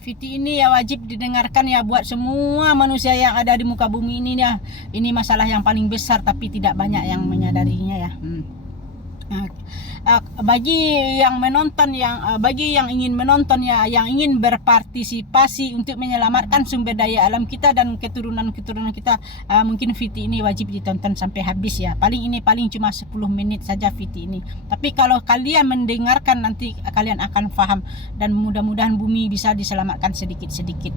Fiti ini ya wajib didengarkan ya buat semua manusia yang ada di muka bumi ini ya. Ini masalah yang paling besar tapi tidak banyak yang menyadarinya ya. Bagi yang menonton bagi yang ingin menonton ya, yang ingin berpartisipasi untuk menyelamatkan sumber daya alam kita dan keturunan-keturunan kita, mungkin Fiti ini wajib ditonton sampai habis ya. Paling cuma 10 menit saja Fiti ini. Tapi kalau kalian mendengarkan nanti kalian akan paham dan mudah-mudahan bumi bisa diselamatkan sedikit-sedikit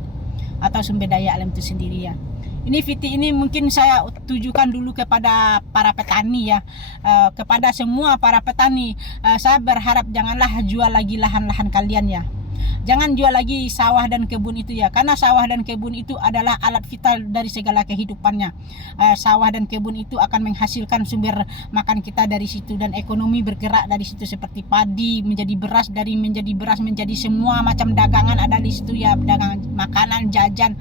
atau sumber daya alam itu sendiri ya. Ini Fiti ini mungkin saya tujukan dulu kepada para petani ya, kepada semua para petani. Saya berharap janganlah jual lagi lahan-lahan kalian ya. Jangan jual lagi sawah dan kebun itu ya, karena sawah dan kebun itu adalah alat vital dari segala kehidupannya. Sawah dan kebun itu akan menghasilkan sumber makan kita dari situ dan ekonomi bergerak dari situ, seperti padi menjadi beras, menjadi beras menjadi semua macam dagangan ada di situ ya, dagangan makanan, jajan.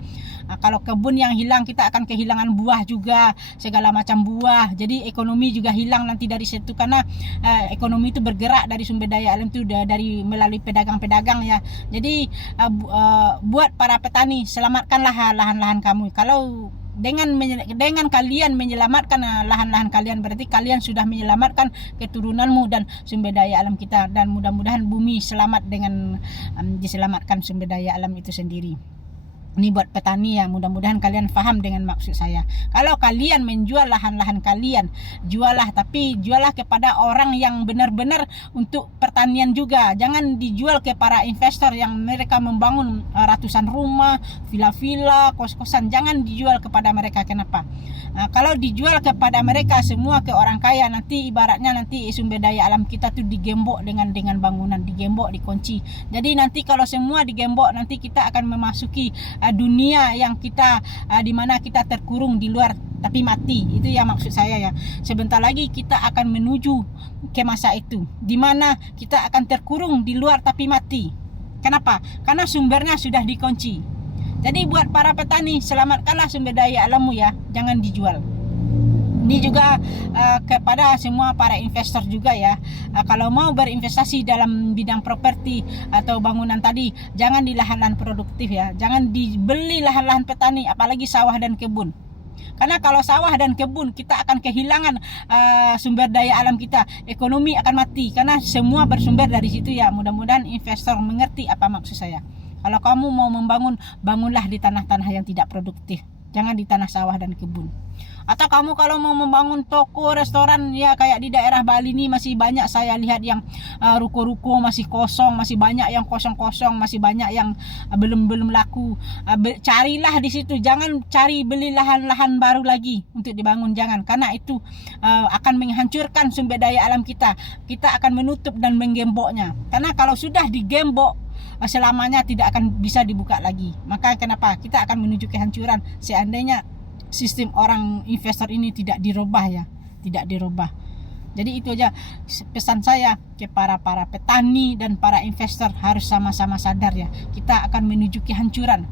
Kalau kebun yang hilang, kita akan kehilangan buah juga, segala macam buah. Jadi ekonomi juga hilang nanti dari situ, karena ekonomi itu bergerak dari sumber daya alam itu dari melalui pedagang-pedagang ya. Jadi buat para petani, selamatkanlah lahan-lahan kamu. Kalau dengan kalian menyelamatkan lahan-lahan kalian, berarti kalian sudah menyelamatkan keturunanmu dan sumber daya alam kita, dan mudah-mudahan bumi selamat dengan diselamatkan sumber daya alam itu sendiri. Ini buat petani ya, mudah-mudahan kalian paham dengan maksud saya. Kalau kalian menjual lahan-lahan kalian, jualah, tapi jualah kepada orang yang benar-benar untuk pertanian juga. Jangan dijual ke para investor yang mereka membangun ratusan rumah, villa-villa, kos-kosan. Jangan dijual kepada mereka. Kenapa? Kalau dijual kepada mereka semua ke orang kaya, nanti ibaratnya nanti sumber daya alam kita tuh digembok dengan bangunan, digembok, dikunci. Jadi nanti kalau semua digembok, nanti kita akan memasuki dunia yang kita di mana kita terkurung di luar tapi mati. Itu ya maksud saya ya. Sebentar lagi kita akan menuju ke masa itu di mana kita akan terkurung di luar tapi mati. Kenapa? Karena sumbernya sudah dikunci. Jadi buat para petani, selamatkanlah sumber daya alammu ya, jangan dijual. Ini juga kepada semua para investor juga ya, kalau mau berinvestasi dalam bidang properti atau bangunan tadi, jangan di lahan-lahan produktif ya, jangan dibeli lahan-lahan petani, apalagi sawah dan kebun. Karena kalau sawah dan kebun, kita akan kehilangan sumber daya alam kita, ekonomi akan mati, karena semua bersumber dari situ ya. Mudah-mudahan investor mengerti apa maksud saya. Kalau kamu mau membangun, bangunlah di tanah-tanah yang tidak produktif, jangan di tanah sawah dan kebun. Atau kamu kalau mau membangun toko, restoran ya, kayak di daerah Bali ini masih banyak saya lihat yang ruko-ruko masih kosong, masih banyak yang kosong-kosong, masih banyak yang belum laku. Carilah di situ, jangan cari beli lahan-lahan baru lagi untuk dibangun, jangan, karena itu akan menghancurkan sumber daya alam kita. Kita akan menutup dan menggemboknya, karena kalau sudah digembok selamanya tidak akan bisa dibuka lagi. Maka kenapa kita akan menuju kehancuran seandainya sistem orang investor ini tidak dirubah ya, tidak dirubah. Jadi itu aja pesan saya ke para petani dan para investor, harus sama-sama sadar ya, kita akan menuju kehancuran.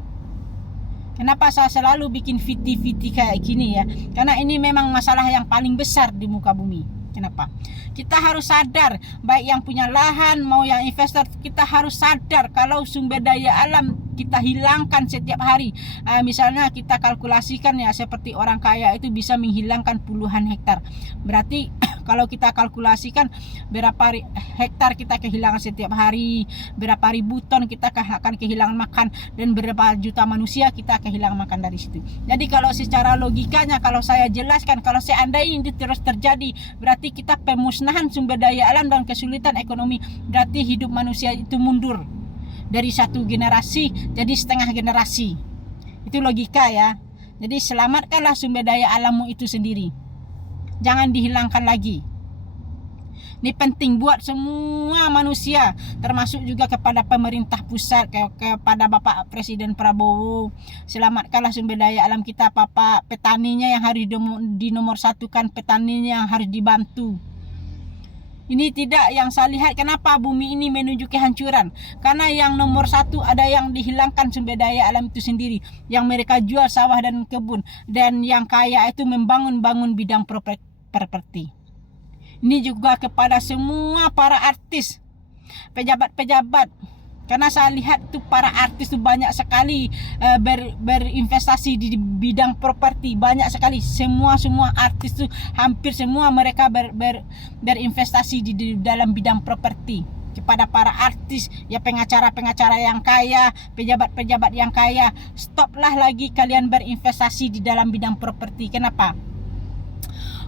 Kenapa saya selalu bikin Fiti kayak gini ya, karena ini memang masalah yang paling besar di muka bumi. Kenapa? Kita harus sadar, baik yang punya lahan mau yang investor, kita harus sadar kalau sumber daya alam kita hilangkan setiap hari. Misalnya kita kalkulasikan ya, seperti orang kaya itu bisa menghilangkan puluhan hektar. Berarti kalau kita kalkulasikan berapa hektar kita kehilangan setiap hari, berapa ribu ton kita akan kehilangan makan, dan berapa juta manusia kita kehilangan makan dari situ. Jadi kalau secara logikanya, kalau saya jelaskan, kalau seandainya ini terus terjadi, berarti kita pemusnahan sumber daya alam dan kesulitan ekonomi, berarti hidup manusia itu mundur dari satu generasi jadi setengah generasi. Itu logika ya. Jadi selamatkanlah sumber daya alammu itu sendiri, jangan dihilangkan lagi. Ini penting buat semua manusia, termasuk juga kepada pemerintah pusat, kepada Bapak Presiden Prabowo. Selamatkanlah sumber daya alam kita, Bapak. Petaninya yang harus dinomorsatukan, petaninya yang harus dibantu. Ini tidak yang saya lihat, kenapa bumi ini menuju kehancuran, karena yang nomor satu ada yang dihilangkan sumber daya alam itu sendiri, yang mereka jual sawah dan kebun, dan yang kaya itu membangun bidang properti. Ini juga kepada semua para artis, pejabat-pejabat, Karena saya lihat tuh para artis tuh banyak sekali berinvestasi di bidang properti, banyak sekali. Semua artis tuh hampir semua mereka berinvestasi di dalam bidang properti. Kepada para artis, ya pengacara-pengacara yang kaya, pejabat-pejabat yang kaya, stoplah lagi kalian berinvestasi di dalam bidang properti. Kenapa?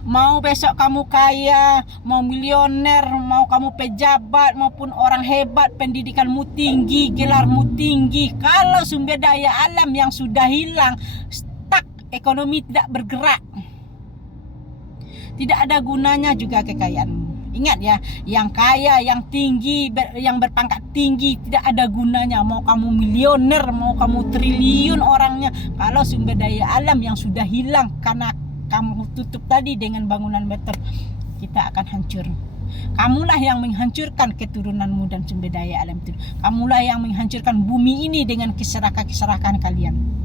Mau besok kamu kaya, mau milioner, mau kamu pejabat maupun orang hebat, pendidikanmu tinggi, gelarmu tinggi, kalau sumber daya alam yang sudah hilang, stuck, ekonomi tidak bergerak, tidak ada gunanya juga kekayaanmu. Ingat ya, yang kaya, yang tinggi, yang berpangkat tinggi tidak ada gunanya. Mau kamu milioner, mau kamu triliun orangnya, kalau sumber daya alam yang sudah hilang karena kamu tutup tadi dengan bangunan beton, kita akan hancur. Kamulah yang menghancurkan keturunanmu dan sumber daya alam itu. Kamulah yang menghancurkan bumi ini dengan keserakahan kalian.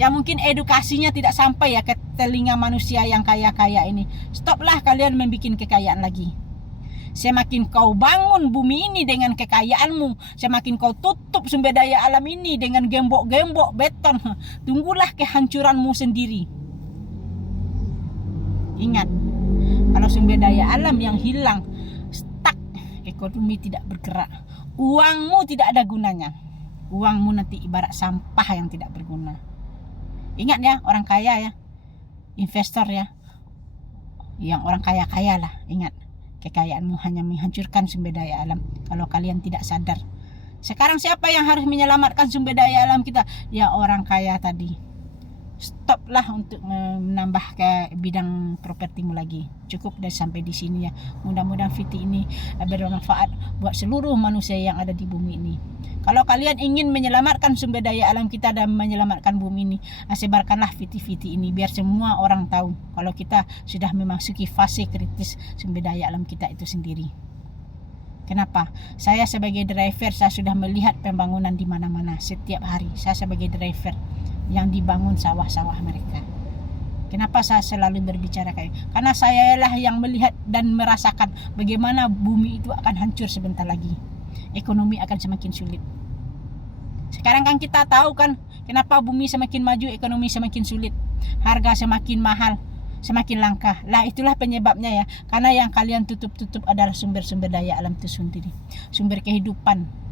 Ya mungkin edukasinya tidak sampai ya ke telinga manusia yang kaya-kaya ini. Stoplah kalian membuat kekayaan lagi. Semakin kau bangun bumi ini dengan kekayaanmu, semakin kau tutup sumber daya alam ini dengan gembok-gembok beton, tunggulah kehancuranmu sendiri. Ingat, kalau sumber daya alam yang hilang, stuck, ekonomi tidak bergerak, uangmu tidak ada gunanya. Uangmu nanti ibarat sampah yang tidak berguna. Ingat ya, orang kaya ya, investor ya, yang orang kaya-kaya lah, ingat, kekayaanmu hanya menghancurkan sumber daya alam kalau kalian tidak sadar. Sekarang siapa yang harus menyelamatkan sumber daya alam kita? Ya orang kaya tadi. Stoplah untuk menambah ke bidang propertimu lagi. Cukup dari sampai di sini ya. Mudah-mudahan video ini bermanfaat buat seluruh manusia yang ada di bumi ini. Kalau kalian ingin menyelamatkan sumber daya alam kita dan menyelamatkan bumi ini, sebarkanlah video-video ini biar semua orang tahu kalau kita sudah memasuki fase kritis sumber daya alam kita itu sendiri. Kenapa? Saya sebagai driver, saya sudah melihat pembangunan di mana-mana setiap hari. Saya sebagai driver yang dibangun sawah-sawah mereka. Kenapa saya selalu berbicara kayak? Karena saya lah yang melihat dan merasakan bagaimana bumi itu akan hancur sebentar lagi. Ekonomi akan semakin sulit. Sekarang kan kita tahu kan kenapa bumi semakin maju, ekonomi semakin sulit, harga semakin mahal, semakin langka. Lah itulah penyebabnya ya. Karena yang kalian tutup-tutup adalah sumber-sumber daya alam itu sendiri, sumber kehidupan.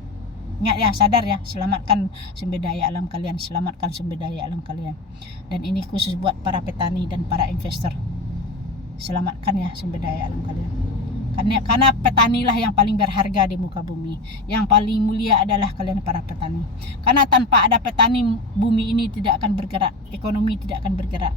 Ingat ya, sadar ya, selamatkan sumber daya alam kalian, selamatkan sumber daya alam kalian. Dan ini khusus buat para petani dan para investor. Selamatkan ya sumber daya alam kalian. Karena petanilah yang paling berharga di muka bumi. Yang paling mulia adalah kalian para petani. Karena tanpa ada petani, bumi ini tidak akan bergerak, ekonomi tidak akan bergerak.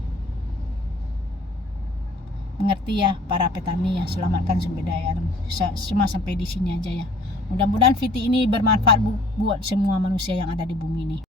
Mengerti ya para petani ya, selamatkan sumber daya alam. Cuma sampai di sini aja ya. Mudah-mudahan video ini bermanfaat buat semua manusia yang ada di bumi ini.